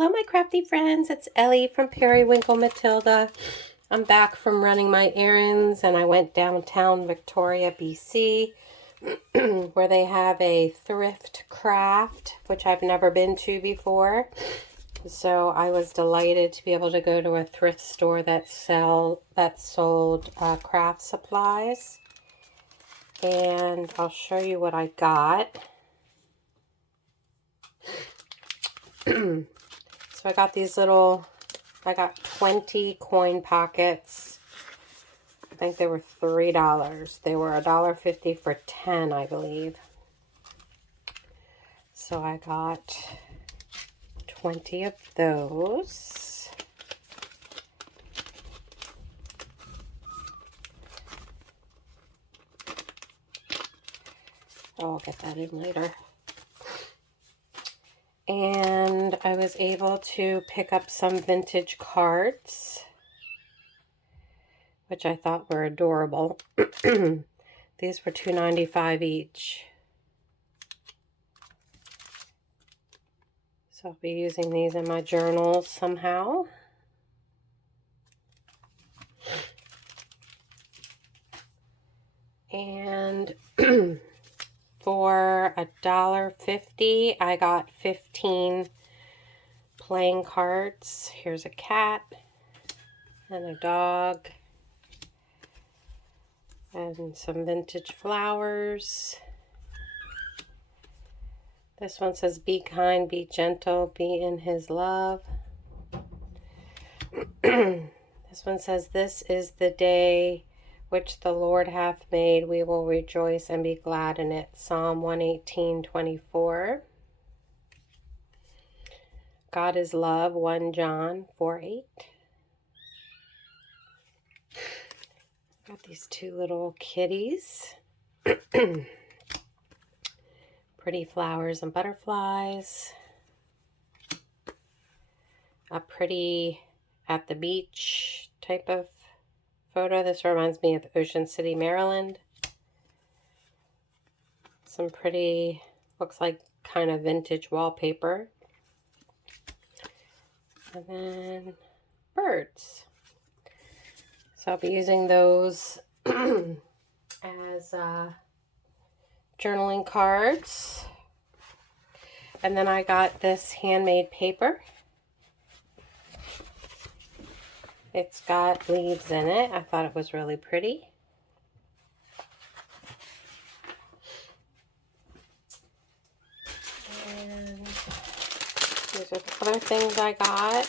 Hello, my crafty friends. It's Ellie from Periwinkle Matilda. I'm back from running my errands, and I went downtown Victoria, BC, where they have a thrift craft, which I've never been to before. So I was delighted to be able to go to a thrift store that sold craft supplies. And I'll show you what I got. So I got these I got 20 coin pockets. I think they were $3. They were $1.50 for 10, I believe. So I got 20 of those. I'll get that in later. And I was able to pick up some vintage cards, which I thought were adorable. These were $2.95 each. So I'll be using these in my journals somehow. And for $1.50, I got 15 playing cards. Here's a cat and a dog and some vintage flowers. This one says, be kind, be gentle, be in his love. This one says, this is the day which the Lord hath made. We will rejoice and be glad in it. Psalm 118:24. God is love, 1 John 4:8. Got these two little kitties. Pretty flowers and butterflies. A pretty at the beach type of photo. This reminds me of Ocean City, Maryland. Some pretty, looks like kind of vintage wallpaper. And then birds. So I'll be using those as journaling cards. And then I got this handmade paper. It's got leaves in it. I thought it was really pretty. And these are the other things I got.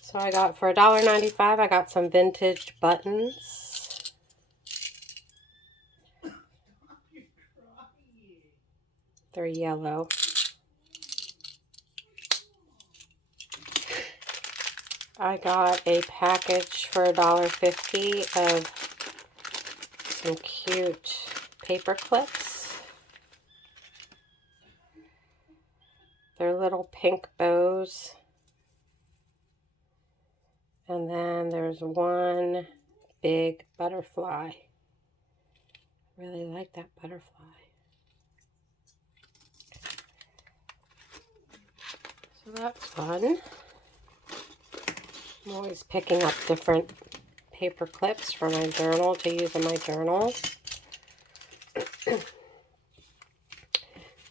So I got, for $1.95, I got some vintage buttons. They're yellow. I got a package for $1.50 of some cute paper clips. They're little pink bows. And then there's one big butterfly. I really like that butterfly. So that's fun. I'm always picking up different paper clips for my journal to use in my journals.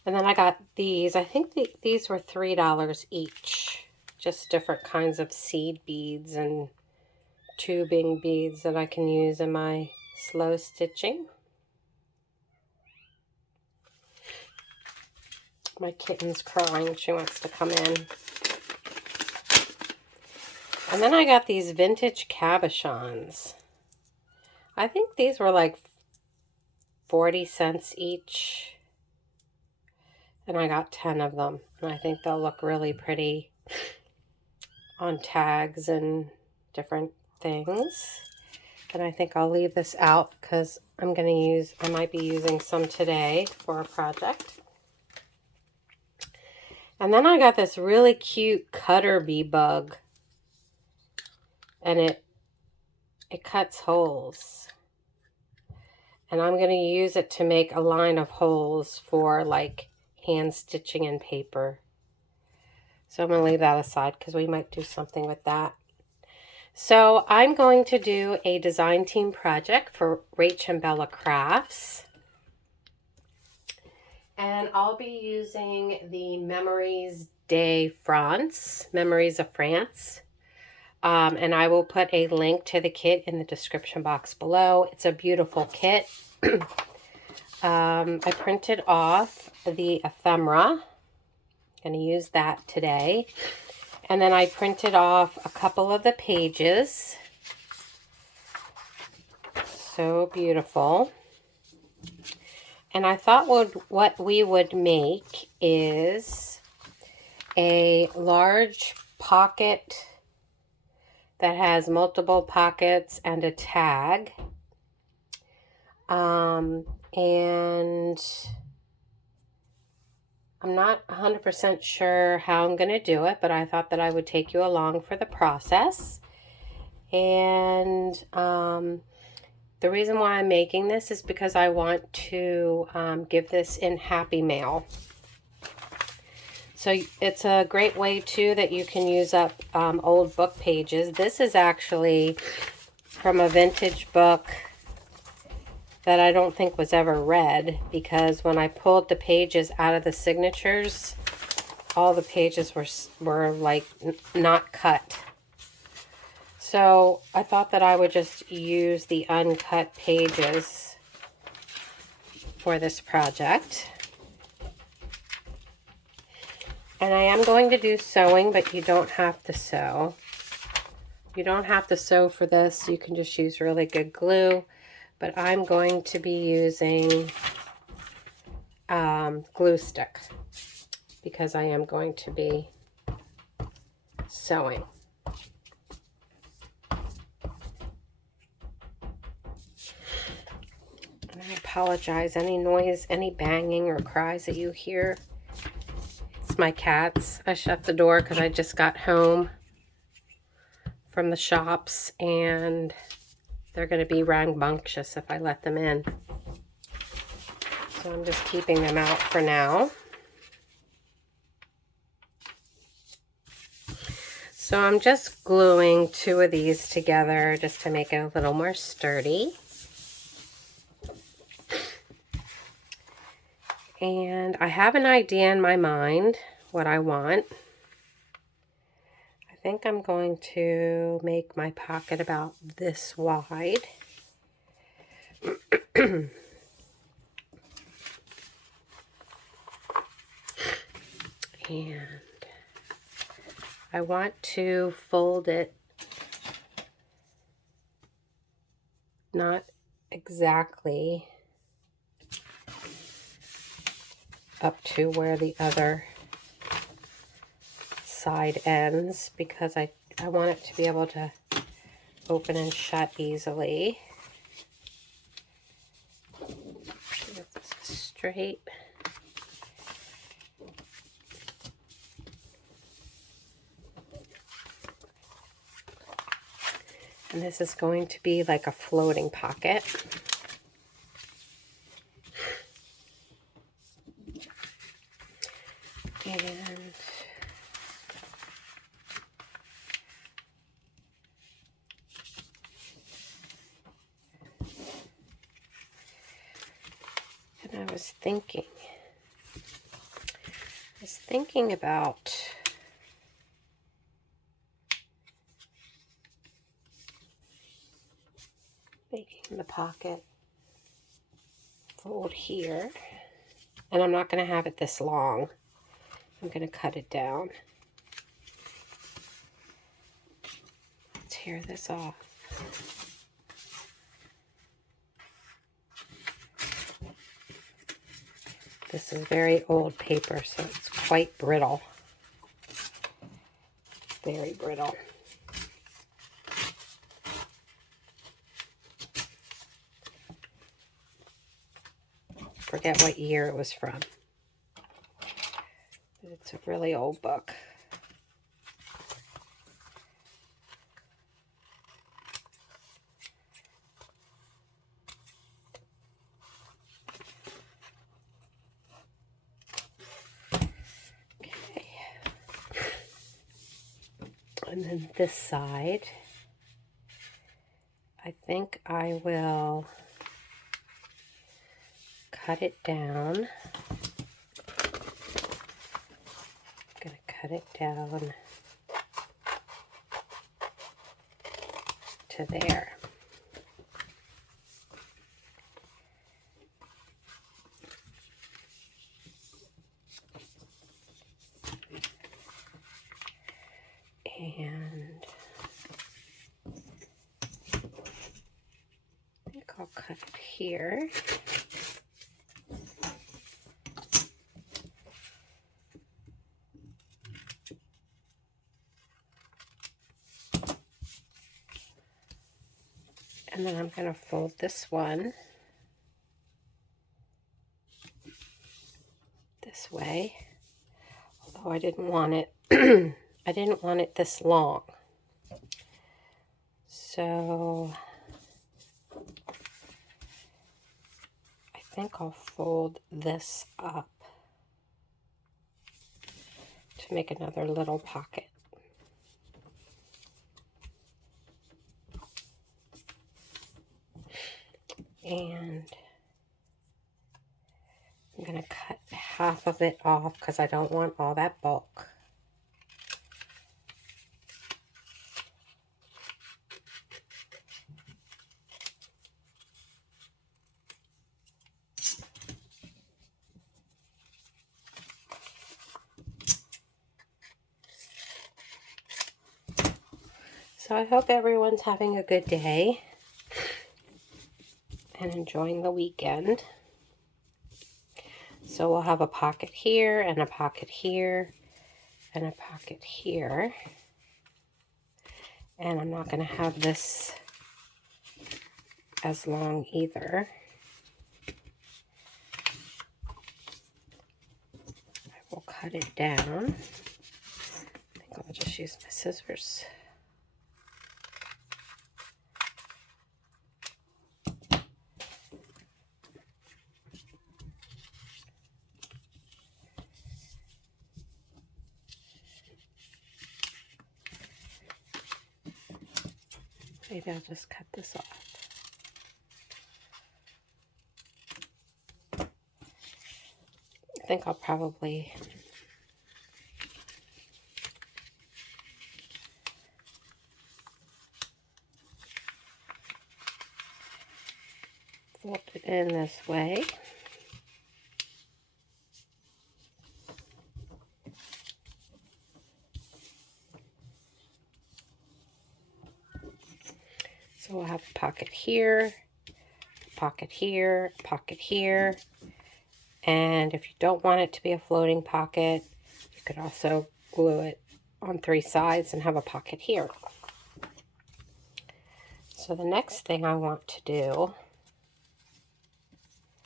And then I got these. I think these were $3 each. Just different kinds of seed beads and tubing beads that I can use in my slow stitching. My kitten's crying. She wants to come in. And then I got these vintage cabochons. I think these were like 40 cents each. And I got 10 of them. And I think they'll look really pretty on tags and different things. And I think I'll leave this out because I might be using some today for a project. And then I got this really cute cutter bee bug. And it cuts holes. And I'm going to use it to make a line of holes for like hand stitching and paper. So I'm going to leave that aside because we might do something with that. So I'm going to do a design team project for Rachandbella Crafts. And I'll be using the Memories de France, Memories of France. And I will put a link to the kit in the description box below. It's a beautiful kit. I printed off the ephemera. I'm going to use that today. And then I printed off a couple of the pages. So beautiful. And I thought what we would make is a large pocket that has multiple pockets and a tag. And I'm not 100% sure how I'm going to do it, but I thought that I would take you along for the process. And the reason why I'm making this is because I want to give this in Happy Mail. So it's a great way, too, that you can use up old book pages. This is actually from a vintage book that I don't think was ever read, because when I pulled the pages out of the signatures, all the pages were like not cut. So I thought that I would just use the uncut pages for this project. And I am going to do sewing, but you don't have to sew. You don't have to sew for this. You can just use really good glue. But I'm going to be using glue stick because I am going to be sewing. And I apologize, any noise, any banging or cries that you hear, it's my cats. I shut the door because I just got home from the shops and they're going to be rambunctious if I let them in. So I'm just keeping them out for now. So I'm just gluing 2 of these together just to make it a little more sturdy. And I have an idea in my mind what I want. I think I'm going to make my pocket about this wide. And I want to fold it not exactly up to where the other side ends, because I want it to be able to open and shut easily. Get this straight. And this is going to be like a floating pocket. And I was thinking about making the pocket fold here. And I'm not going to have it this long. I'm going to cut it down. Tear this off. This is very old paper, so it's quite brittle. Very brittle. Forget what year it was from. It's a really old book. Okay. And then this side, I think I will cut it down. I'm going to cut it down to there. And I think I'll cut it here. And then I'm going to fold this one this way. Although I didn't want it, I didn't want it this long. So I think I'll fold this up to make another little pocket. And I'm going to cut half of it off because I don't want all that bulk. So I hope everyone's having a good day and enjoying the weekend. So we'll have a pocket here and a pocket here and a pocket here. And I'm not going to have this as long either. I will cut it down. I think I'll just use my scissors. Maybe I'll just cut this off. I think I'll probably fold it in this way. So we'll have a pocket here, a pocket here, a pocket here. And if you don't want it to be a floating pocket, you could also glue it on 3 sides and have a pocket here. So the next thing I want to do,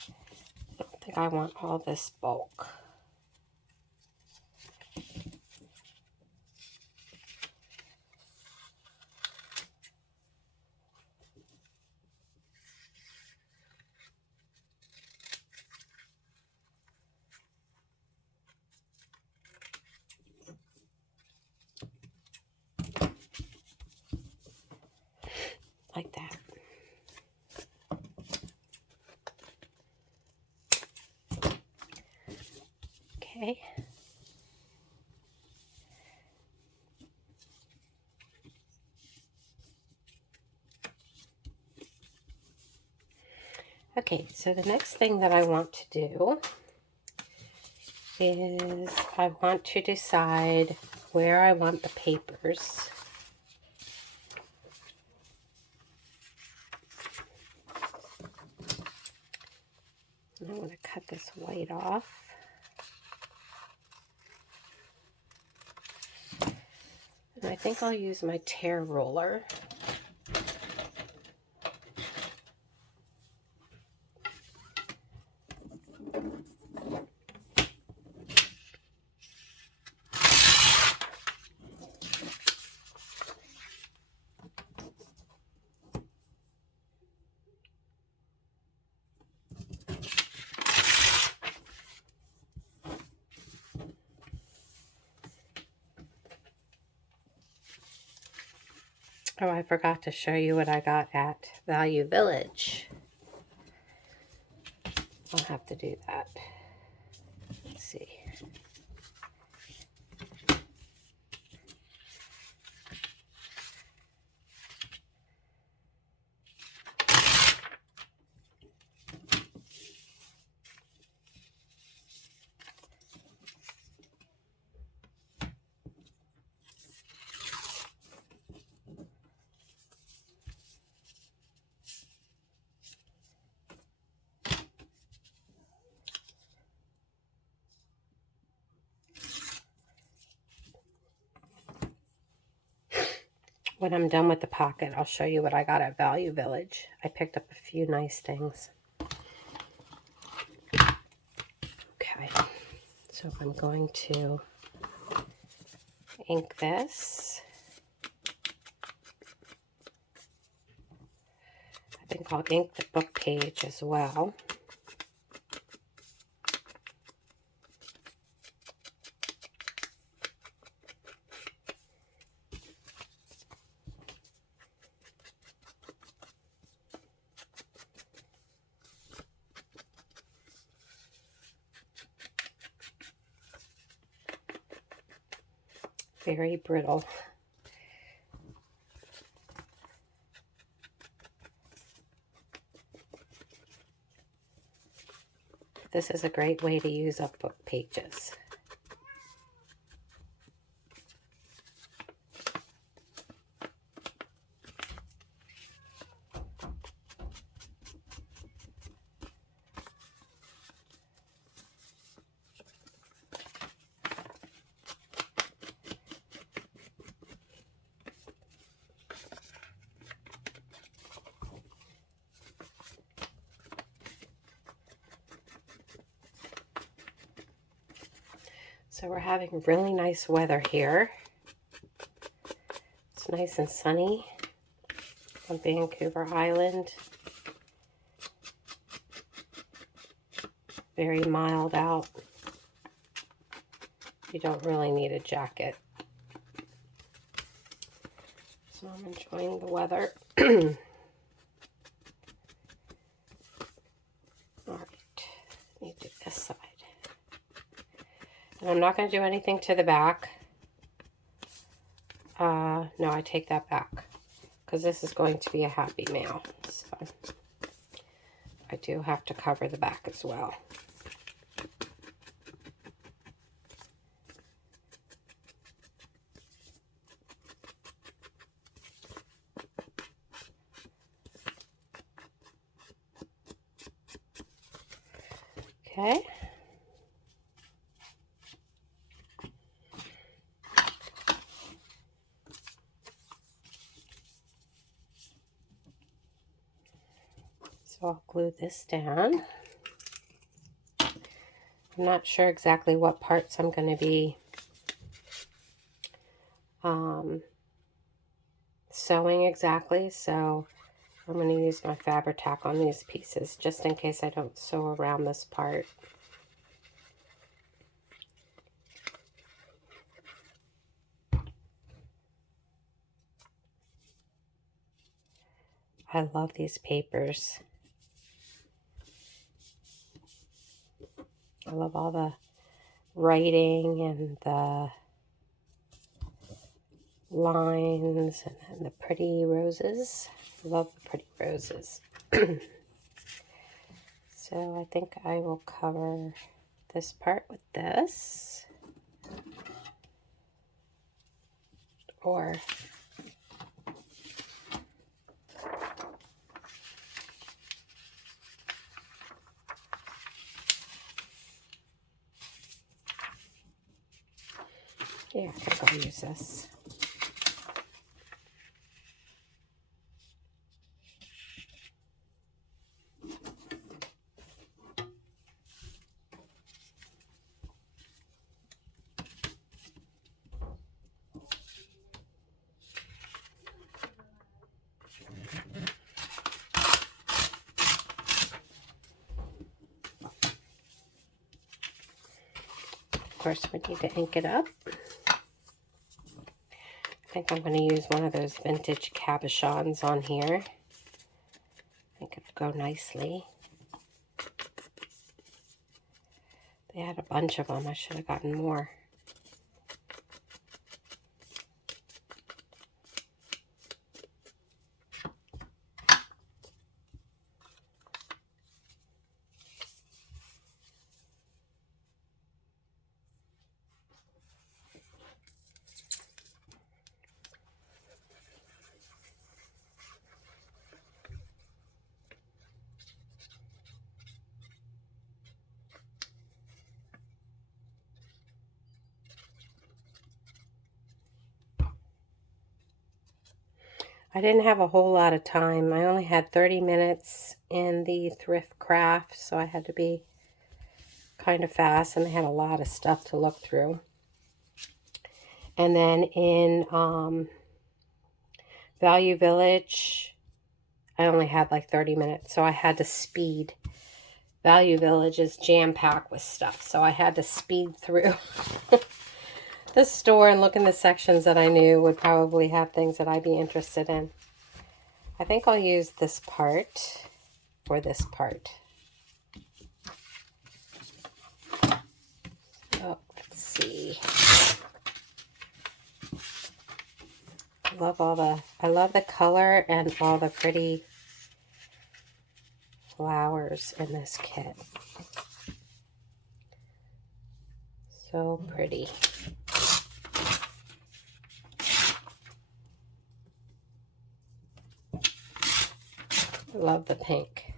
I don't think I want all this bulk. Like that. Okay. Okay, so the next thing that I want to do is I want to decide where I want the papers. And I want to cut this white off. And I think I'll use my tear roller. Oh, I forgot to show you what I got at Value Village. I'll have to do that. Let's see. When I'm done with the pocket, I'll show you what I got at Value Village. I picked up a few nice things. Okay, so I'm going to ink this. I think I'll ink the book page as well. Very brittle. This is a great way to use up book pages. So we're having really nice weather here. It's nice and sunny on Vancouver Island. Very mild out. You don't really need a jacket. So I'm enjoying the weather. Alright, let me do this side. And I'm not going to do anything to the back. No, I take that back. Because this is going to be a happy mail. So I do have to cover the back as well. Okay. So I'll glue this down. I'm not sure exactly what parts I'm going to be sewing exactly, so I'm going to use my Fabri-Tac on these pieces just in case I don't sew around this part. I love these papers. I love all the writing and the lines and the pretty roses. I love the pretty roses. So I think I will cover this part with this. Or yeah, I think I'll use this. Of course, we need to ink it up. I think I'm going to use one of those vintage cabochons on here. I think it'll go nicely. They had a bunch of them. I should have gotten more. I didn't have a whole lot of time. I only had 30 minutes in the thrift craft, so I had to be kind of fast, and I had a lot of stuff to look through. And then in Value Village, I only had like 30 minutes, so I had to speed. Value Village is jam-packed with stuff, so I had to speed through the store and look in the sections that I knew would probably have things that I'd be interested in. I think I'll use this part for this part. Oh, let's see. I love the color and all the pretty flowers in this kit. So pretty. I love the pink.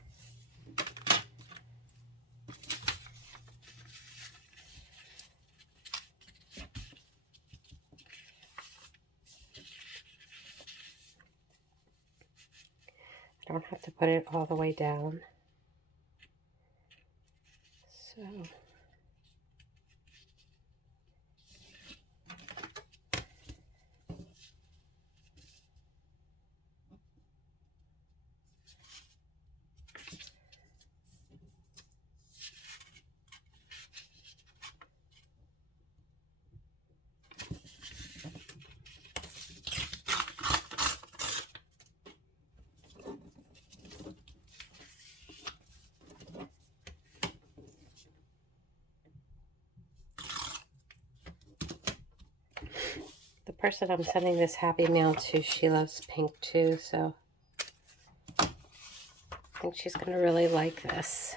I don't have to put it all the way down. So the person I'm sending this happy mail to, she loves pink too, so I think she's going to really like this.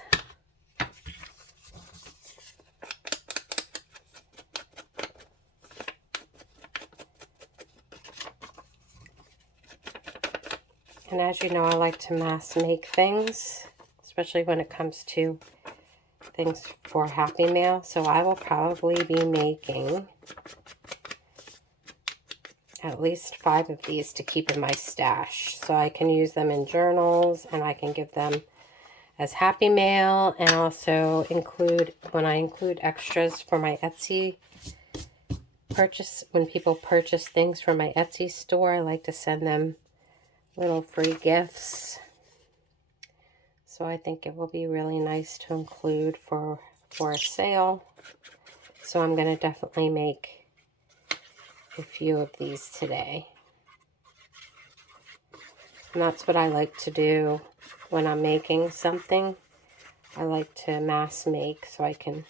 And as you know, I like to mass make things, especially when it comes to things for Happy Mail. So I will probably be making at least 5 of these to keep in my stash. So I can use them in journals, and I can give them as Happy Mail, and also include, when I include extras for my Etsy purchase, when people purchase things from my Etsy store, I like to send them little free gifts. So I think it will be really nice to include for a sale. So I'm going to definitely make a few of these today. And that's what I like to do when I'm making something. I like to mass make so I can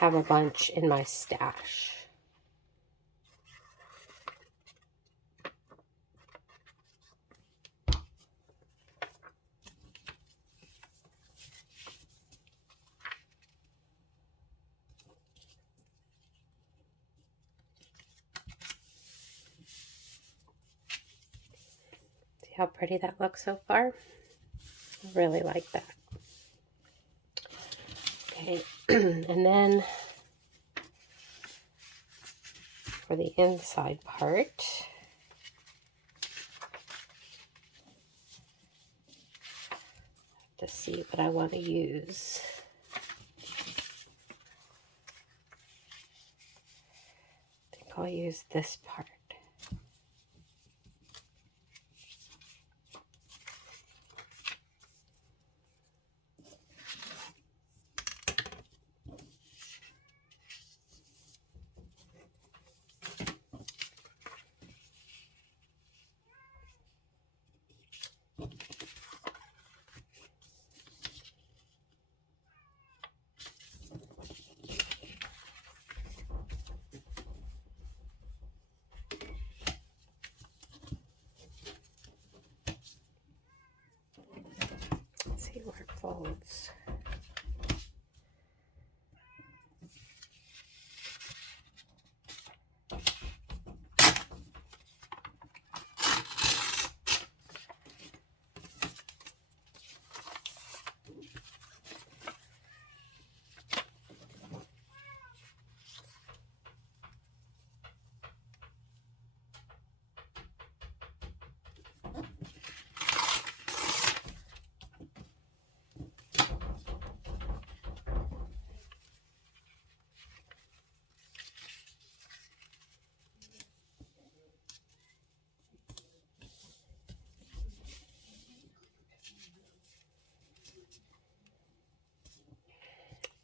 have a bunch in my stash. See how pretty that looks so far? I really like that. Okay, and then for the inside part, to see what I want to use. I think I'll use this part. folds.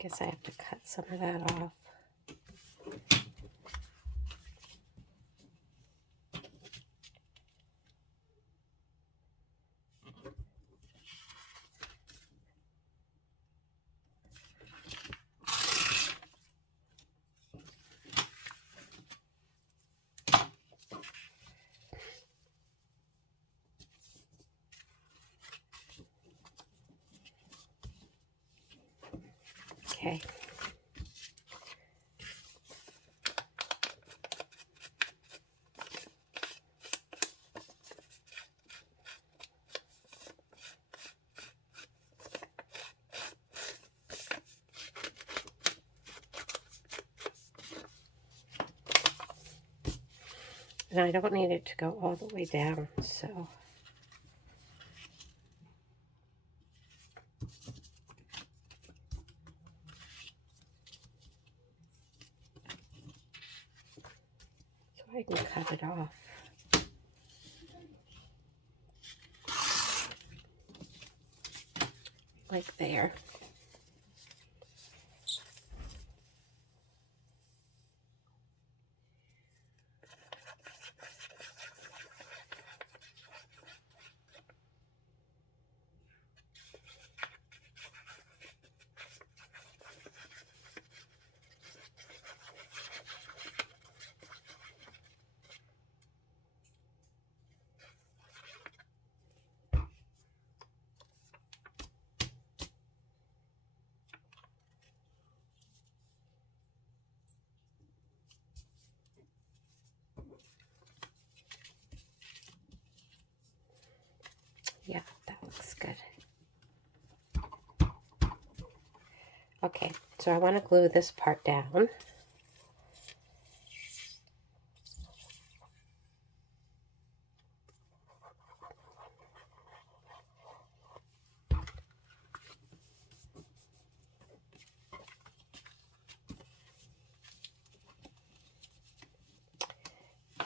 Guess I have to cut some of that off. Okay. And I don't need it to go all the way down, so. I can cut it off. Like there. Yeah, that looks good. Okay, so I want to glue this part down.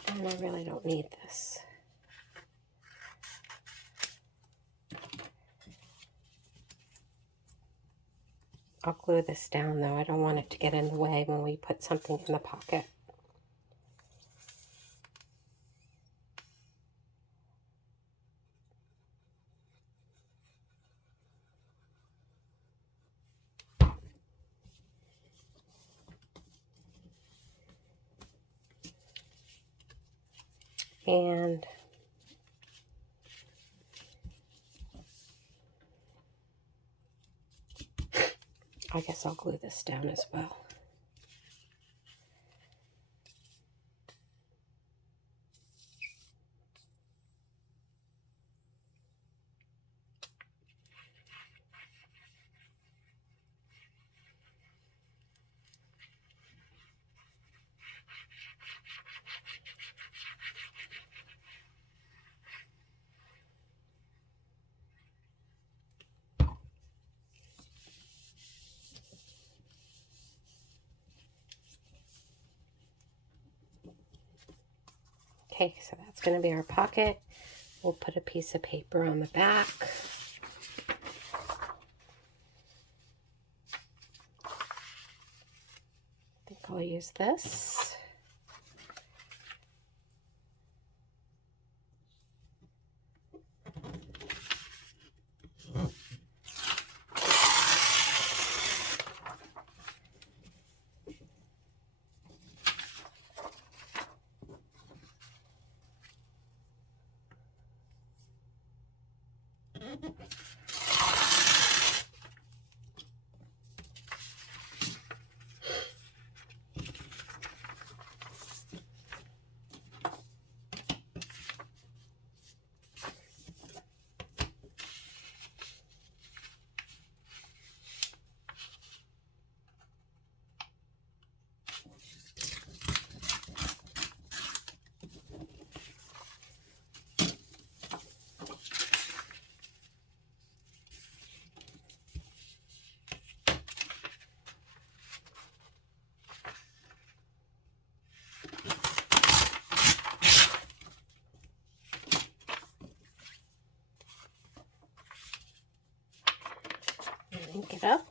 And I really don't need this. I'll glue this down though. I don't want it to get in the way when we put something in the pocket. And I guess I'll glue this down as well. Okay, so that's going to be our pocket. We'll put a piece of paper on the back. I think I'll use this. Ink it up.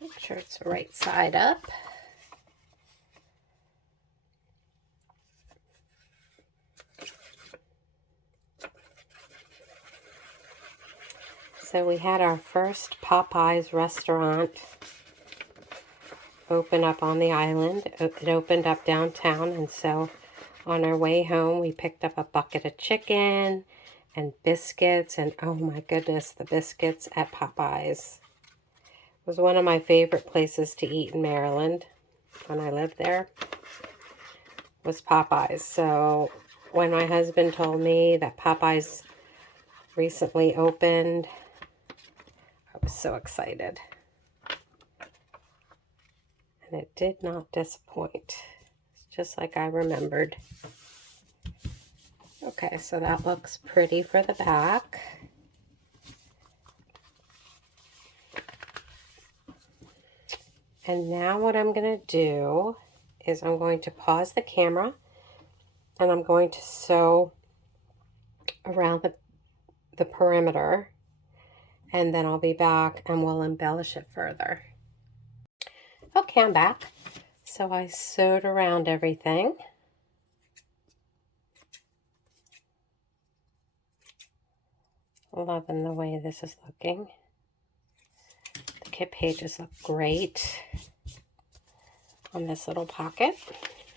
Make sure it's the right side up. So we had our first Popeyes restaurant open up on the island. It opened up downtown, and so on our way home we picked up a bucket of chicken and biscuits, and oh my goodness, the biscuits at Popeyes was one of my favorite places to eat in Maryland when I lived there, was Popeyes. So when my husband told me that Popeyes recently opened, I was so excited. And it did not disappoint. It's just like I remembered. Okay, so that looks pretty for the back. And now what I'm going to do is I'm going to pause the camera and I'm going to sew around the perimeter, and then I'll be back and we'll embellish it further. Okay, I'm back. So I sewed around everything. Loving the way this is looking. The kit pages look great on this little pocket.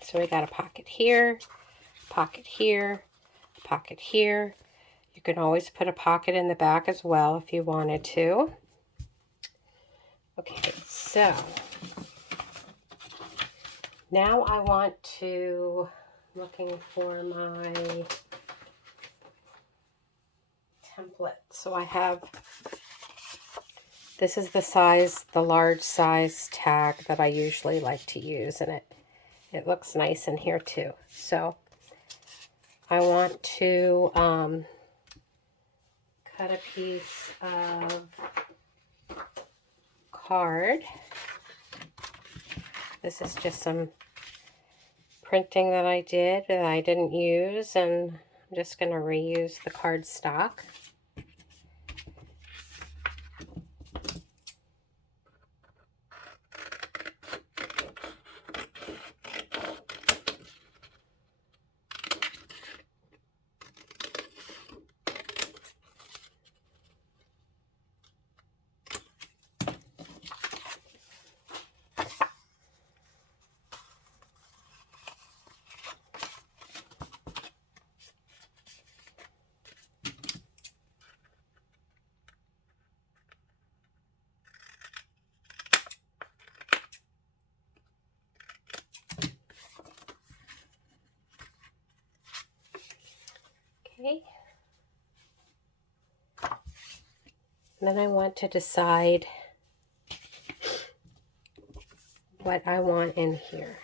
So we got a pocket here, pocket here, pocket here. You can always put a pocket in the back as well if you wanted to. Okay, so now I want to, looking for my template. So I have, this is the size, the large size tag that I usually like to use, and it looks nice in here too. So I want to cut a piece of card. This is just some printing that I did that I didn't use, and I'm just going to reuse the card stock. Okay. And then I want to decide what I want in here.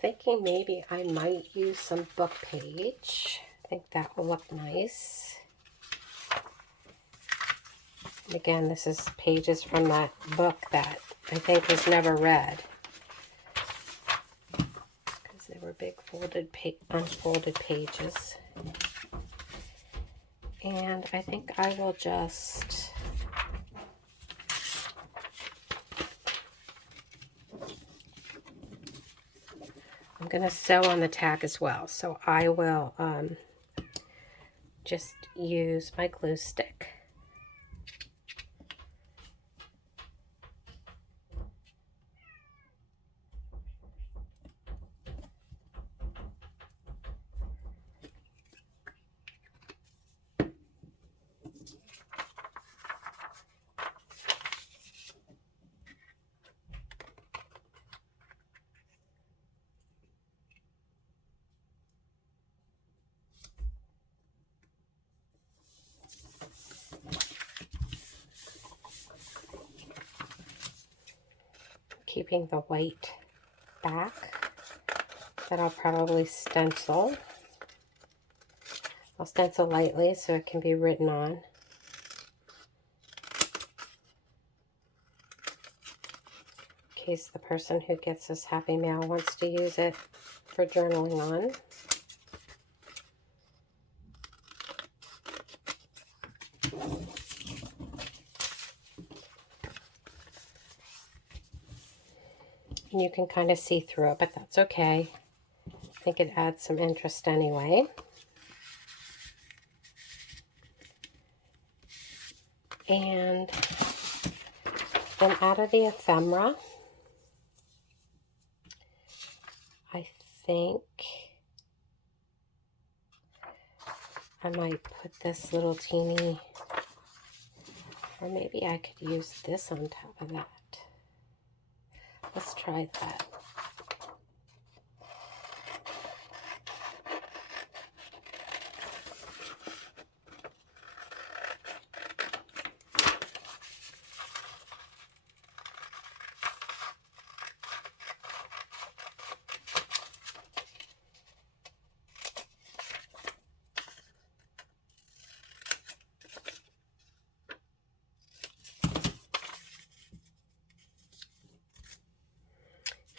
Thinking maybe I might use some book page. I think that will look nice. And again, this is pages from that book that I think was never read, because they were big unfolded pages. And I think I will just I'm going to sew on the tag as well, so I will just use my glue stick. keeping the white back that I'll probably stencil. I'll stencil lightly so it can be written on. In case the person who gets this Happy Mail wants to use it for journaling on. And you can kind of see through it, but that's okay. I think it adds some interest anyway. And then out of the ephemera, I think I might put this little teeny, or maybe I could use this on top of that. Let's try that.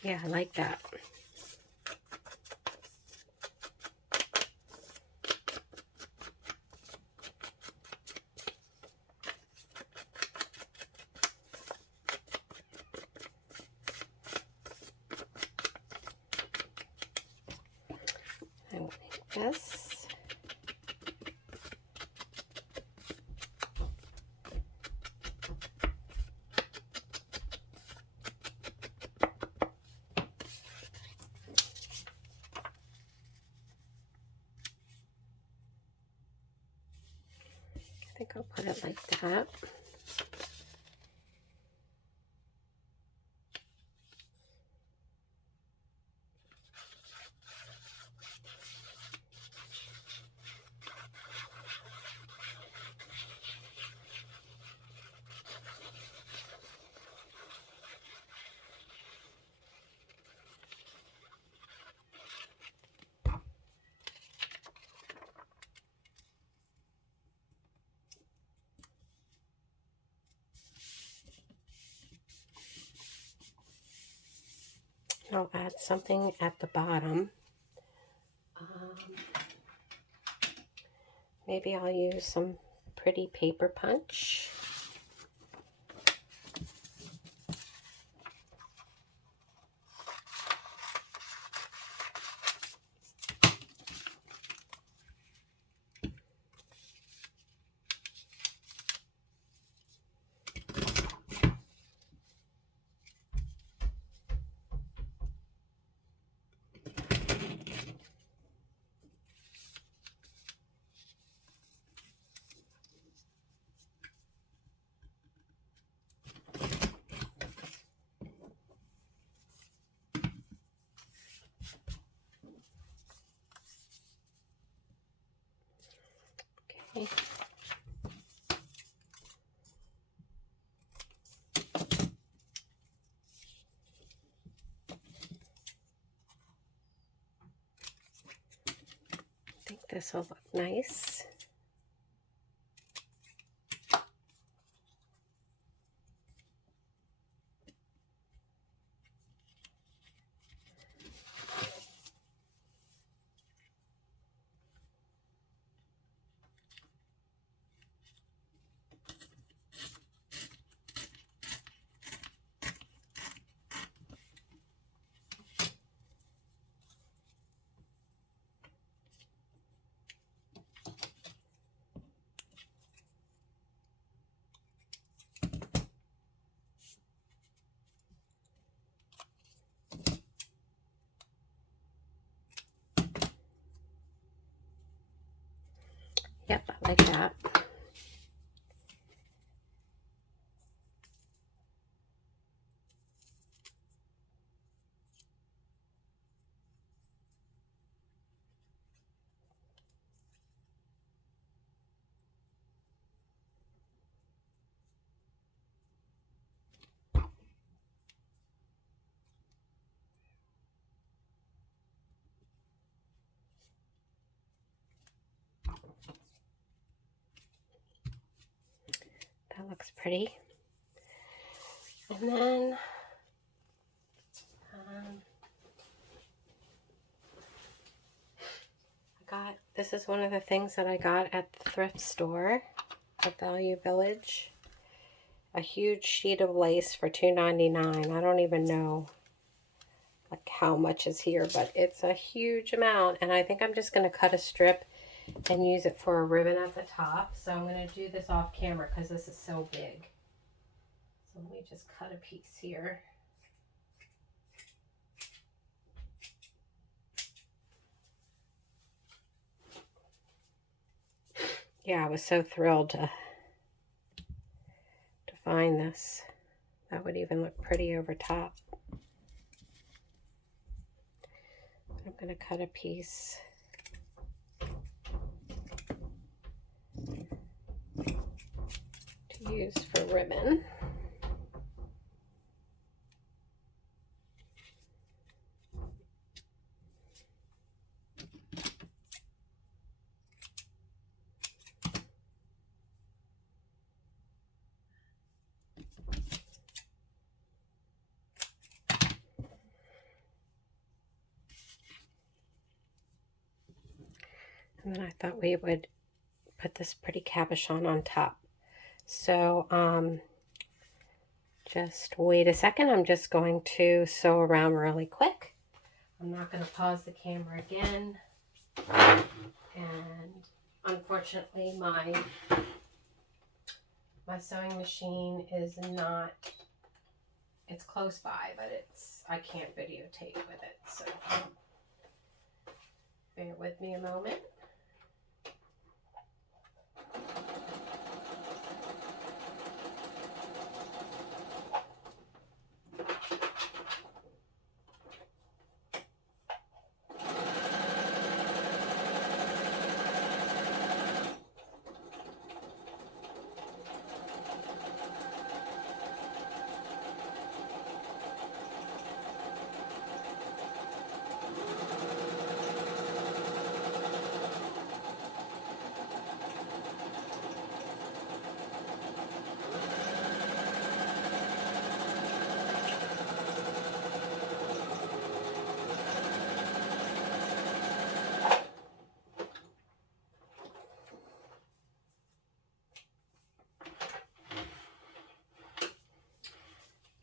Yeah, I like that. I will make this. I think I'll put it like that. I'll add something at the bottom. Maybe I'll use some pretty paper punch. Okay. I think this will look nice. Yep, I like that. looks pretty. And then this is one of the things that I got at the thrift store at Value Village. A huge sheet of lace for $2.99. I don't even know like how much is here, but it's a huge amount. And I think I'm just going to cut a strip and use it for a ribbon at the top. So I'm going to do this off camera because this is so big. So let me just cut a piece here. Yeah, I was so thrilled to find this. That would even look pretty over top. I'm going to cut a piece to use for ribbon. And then I thought we would put this pretty cabochon on top. So just wait a second. I'm just going to sew around really quick. I'm not going to pause the camera again. And unfortunately, my sewing machine is not, it's close by, but I can't videotape with it. So bear with me a moment.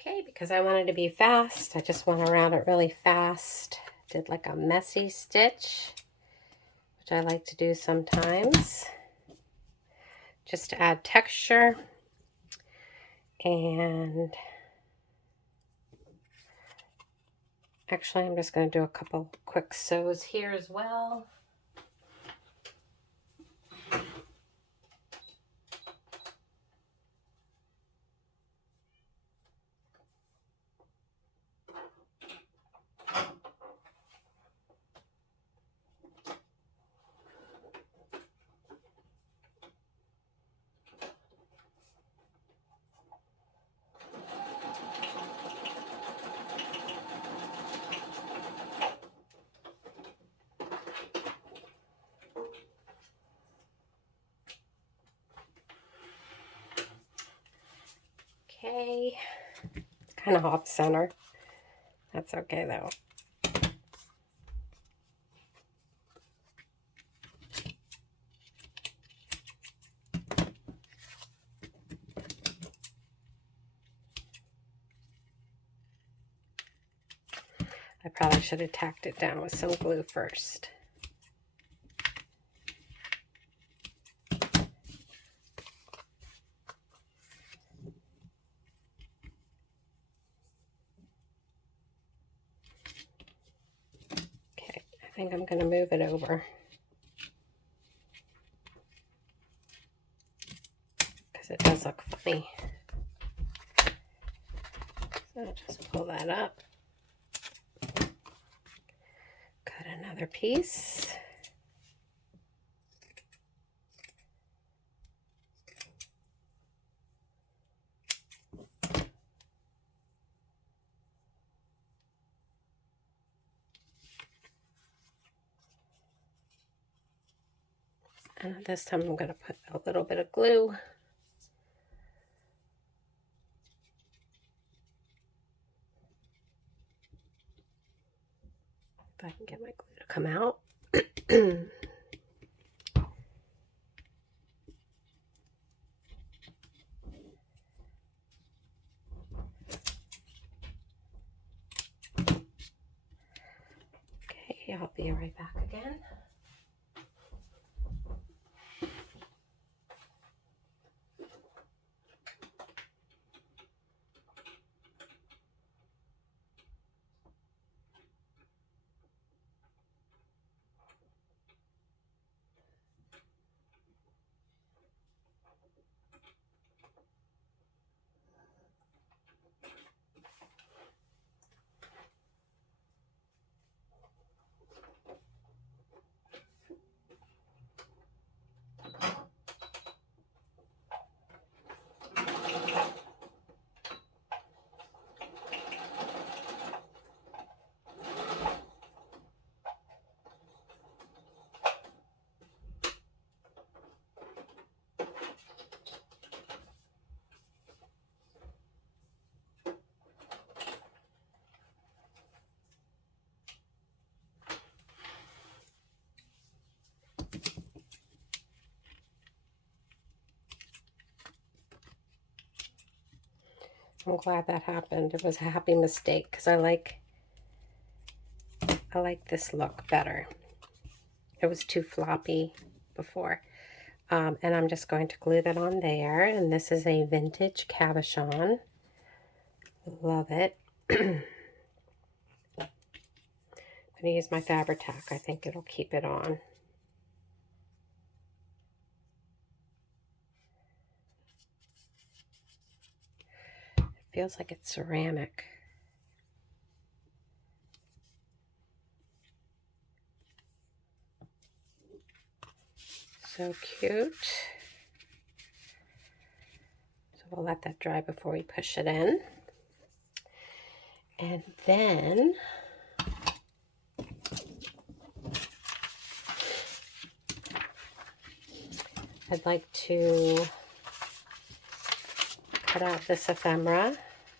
Okay, because I wanted to be fast, I just went around it really fast. Did like a messy stitch, which I like to do sometimes, just to add texture. And actually, I'm just going to do a couple quick sews here as well. Okay, it's kind of off center. That's okay though. I probably should have tacked it down with some glue first. Okay, I think I'm going to move it over, because it does look funny. So I'll just pull that up. Cut another piece. And this time I'm going to put a little bit of glue. If I can get my glue to come out. Okay, I'll be right back again. I'm glad that happened. It was a happy mistake because I like this look better. It was too floppy before. And I'm just going to glue that on there. And this is a vintage cabochon. Love it. I'm going to use my Fabri-Tac. I think it'll keep it on. It feels like it's ceramic. So cute. So we'll let that dry before we push it in. And then I'd like to cut out this ephemera,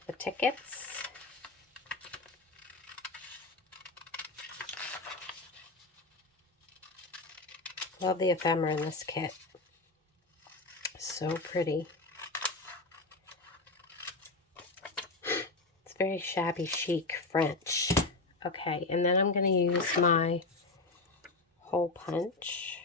the tickets. Love the ephemera in this kit. So pretty. It's very shabby chic French. Okay, and then I'm going to use my hole punch.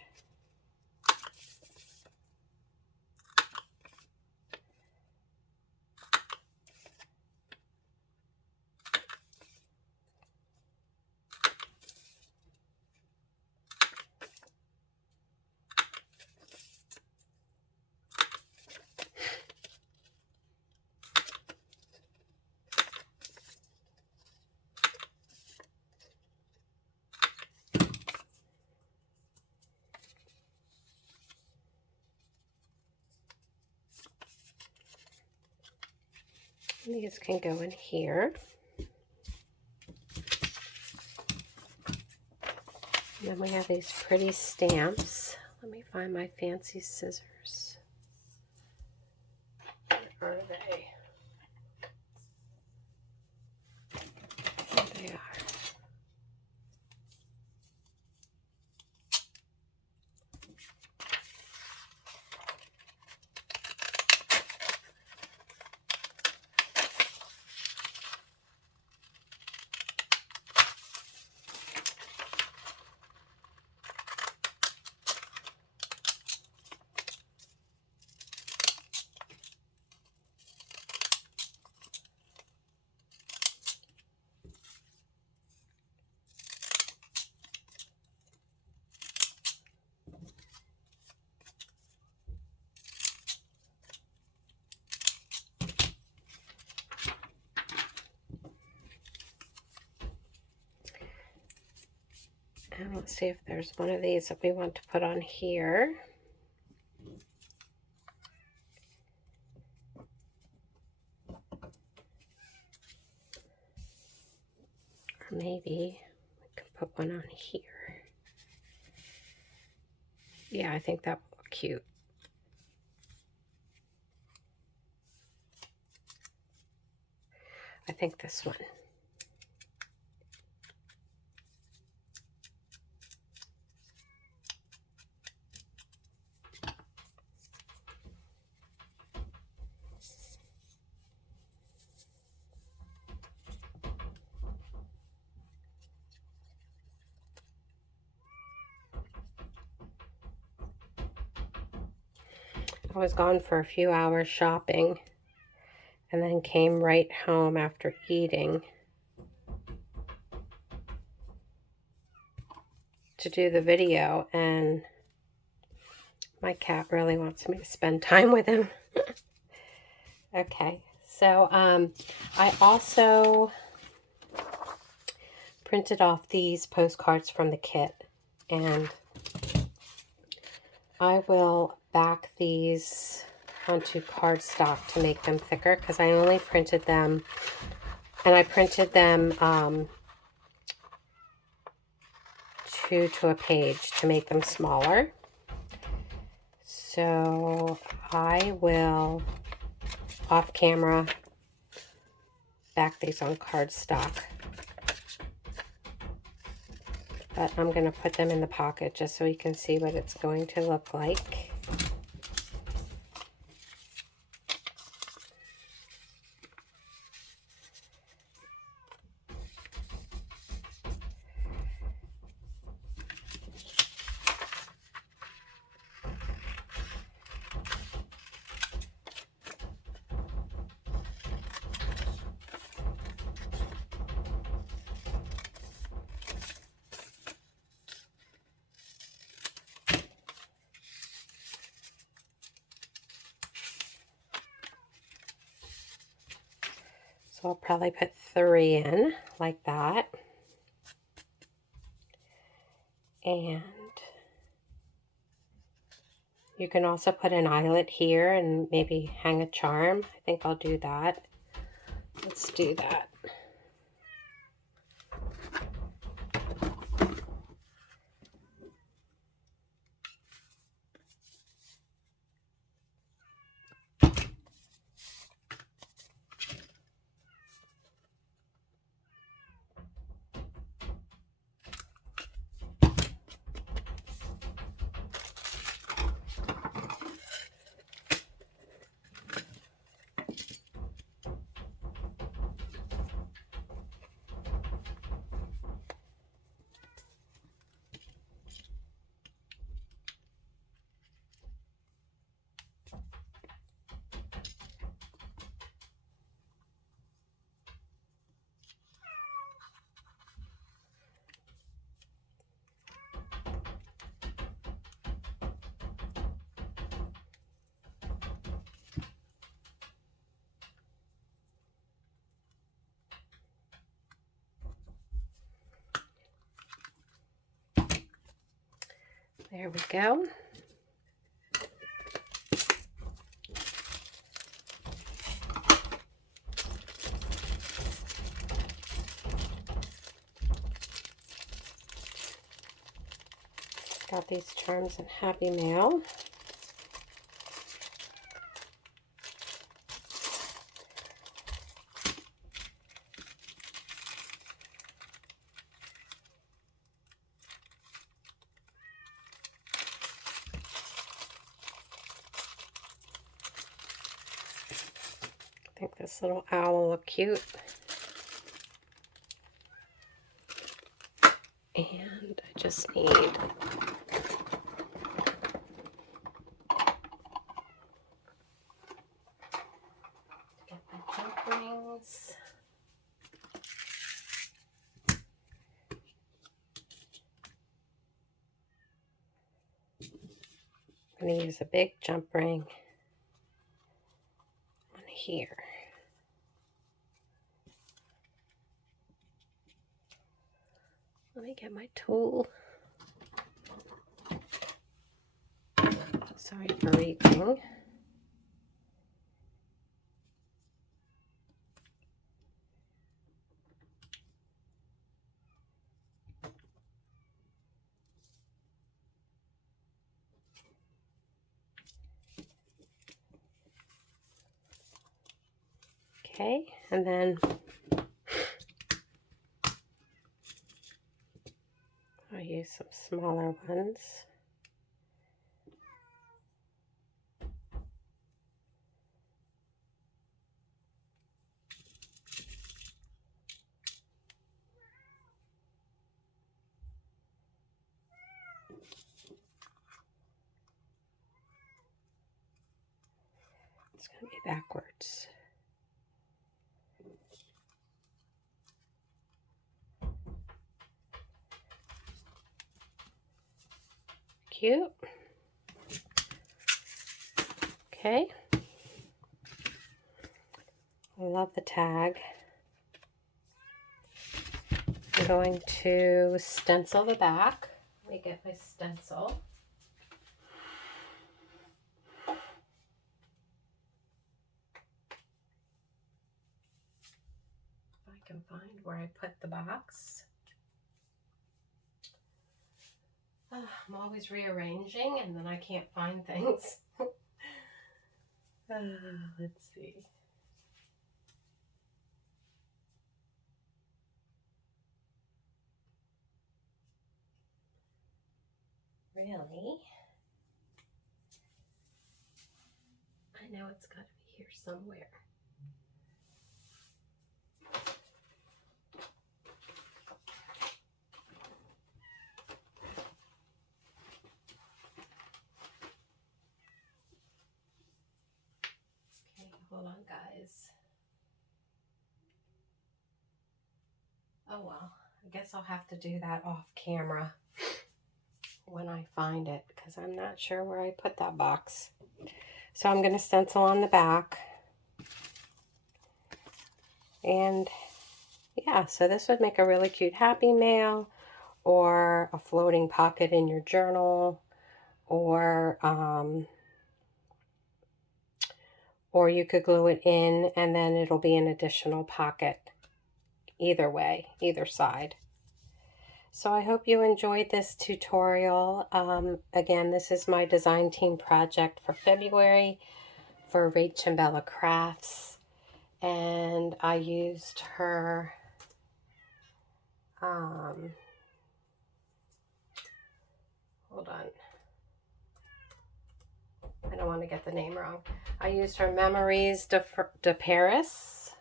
These can go in here. And then we have these pretty stamps. Let me find my fancy scissors. Where are they? There they are. And let's see if there's one of these that we want to put on here. Or maybe we could put one on here. Yeah, I think that would look cute. I think this one. I was gone for a few hours shopping and then came right home after eating to do the video, and my cat really wants me to spend time with him. Okay, so I also printed off these postcards from the kit, and I will back these onto cardstock to make them thicker, because I only printed them, and I printed them 2 to a page to make them smaller. So I will, off camera, back these on cardstock. But I'm going to put them in the pocket just so you can see what it's going to look like. So I'll probably put 3 in like that. And you can also put an eyelet here and maybe hang a charm. I think I'll do that. Let's do that. There we go. Got these charms in Happy Mail. I think this little owl will look cute. And I just need get my jump rings. I'm going to use a big jump ring on here. Let me get my tool. Sorry for reaching. Okay, and then I'll use some smaller ones. It's going to be backwards. Cute. Okay. I love the tag. I'm going to stencil the back. Let me get my stencil. If I can find where I put the box. I'm always rearranging and then I can't find things. Let's see. Really? I know it's got to be here somewhere. Okay, hold on, guys. Oh well, I guess I'll have to do that off camera when I find it, because I'm not sure where I put that box. So I'm going to stencil on the back. And yeah, so this would make a really cute Happy Mail, or a floating pocket in your journal, or you could glue it in and then it'll be an additional pocket. Either way, either side. So I hope you enjoyed this tutorial. Again, this is my design team project for February for Rachandbella Crafts. And I used her hold on. I don't want to get the name wrong. I used her Memories de Paris.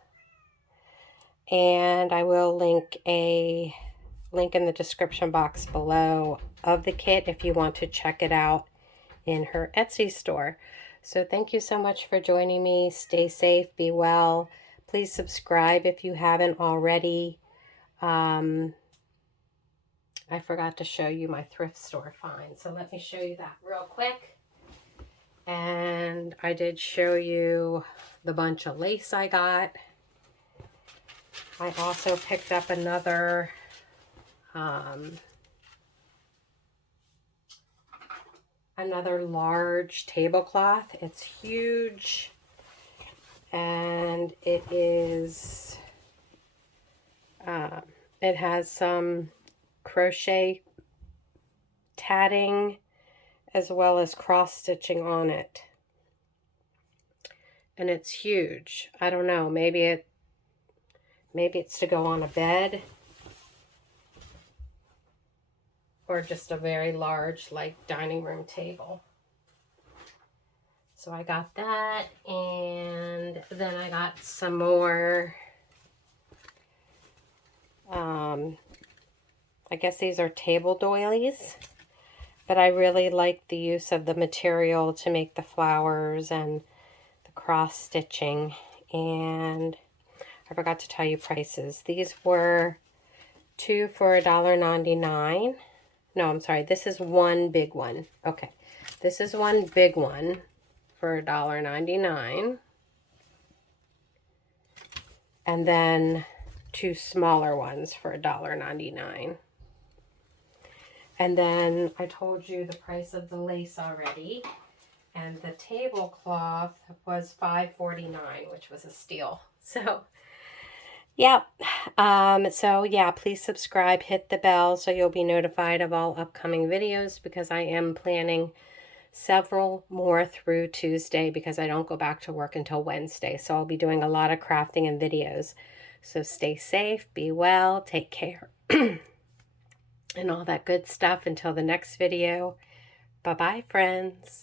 And I will link a link in the description box below of the kit if you want to check it out in her Etsy store. So thank you so much for joining me. Stay safe, be well. Please subscribe if you haven't already. I forgot to show you my thrift store find, so let me show you that real quick. And I did show you the bunch of lace I got. I also picked up another large tablecloth. It's huge, and it is it has some crochet tatting as well as cross stitching on it, and it's huge. I don't know, maybe it's to go on a bed, or just a very large, like, dining room table. So I got that, and then I got some more, I guess these are table doilies, but I really like the use of the material to make the flowers and the cross stitching. And I forgot to tell you prices. These were 2 for $1.99. No, I'm sorry. This is one big one. Okay. This is one big one for $1.99. And then 2 smaller ones for $1.99. And then I told you the price of the lace already. And the tablecloth was $5.49, which was a steal. So, yeah. So yeah, please subscribe, hit the bell so you'll be notified of all upcoming videos, because I am planning several more through Tuesday, because I don't go back to work until Wednesday. So I'll be doing a lot of crafting and videos. So stay safe, be well, take care, and all that good stuff until the next video. Bye-bye, friends.